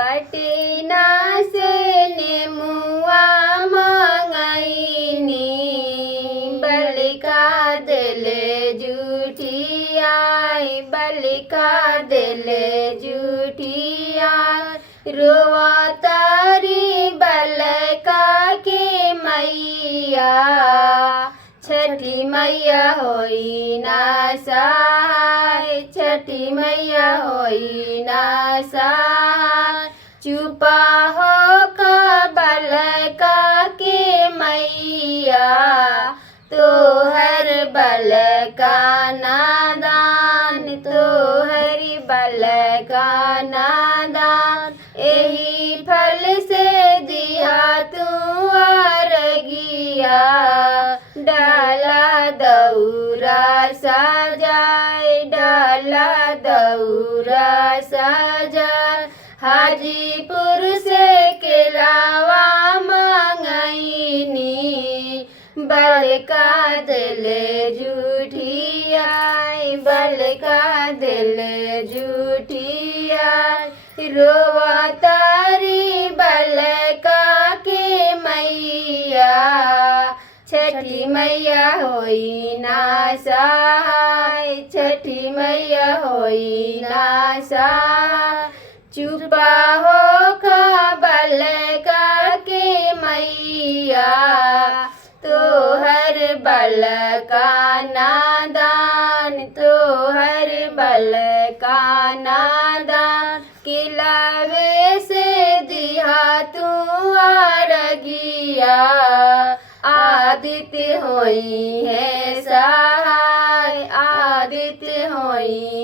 पटना से नेमुआ मंगईनी बलिका दिले जुठियाई बलिका दिले जुठियाई रोआ तारी बलिका के मैया छठी मैया होई ना सहाय छठी मैया होई ना सहाय चुपा हो बलिका के मैया तोहर बलिका नादान तोहर बलिका नादान एही फल से दिया तू अरगिया डाला दौरा सजाए डाला दौरा सजाए हाजीपुर से केलावा मंगईनी बलिका दिले जुठियाई बलिका दिले जुठियाई रोवा तारी बलिका के मैया छठी मैया होई ना सहाय छठी मैया होई ना सहाय चुपा हो बलिका के मैया तोहर बलिका नादान तोहर बलिका नादान किलावे से दिया तू अरगिया आदित्य होई है सहाय आदित्य होई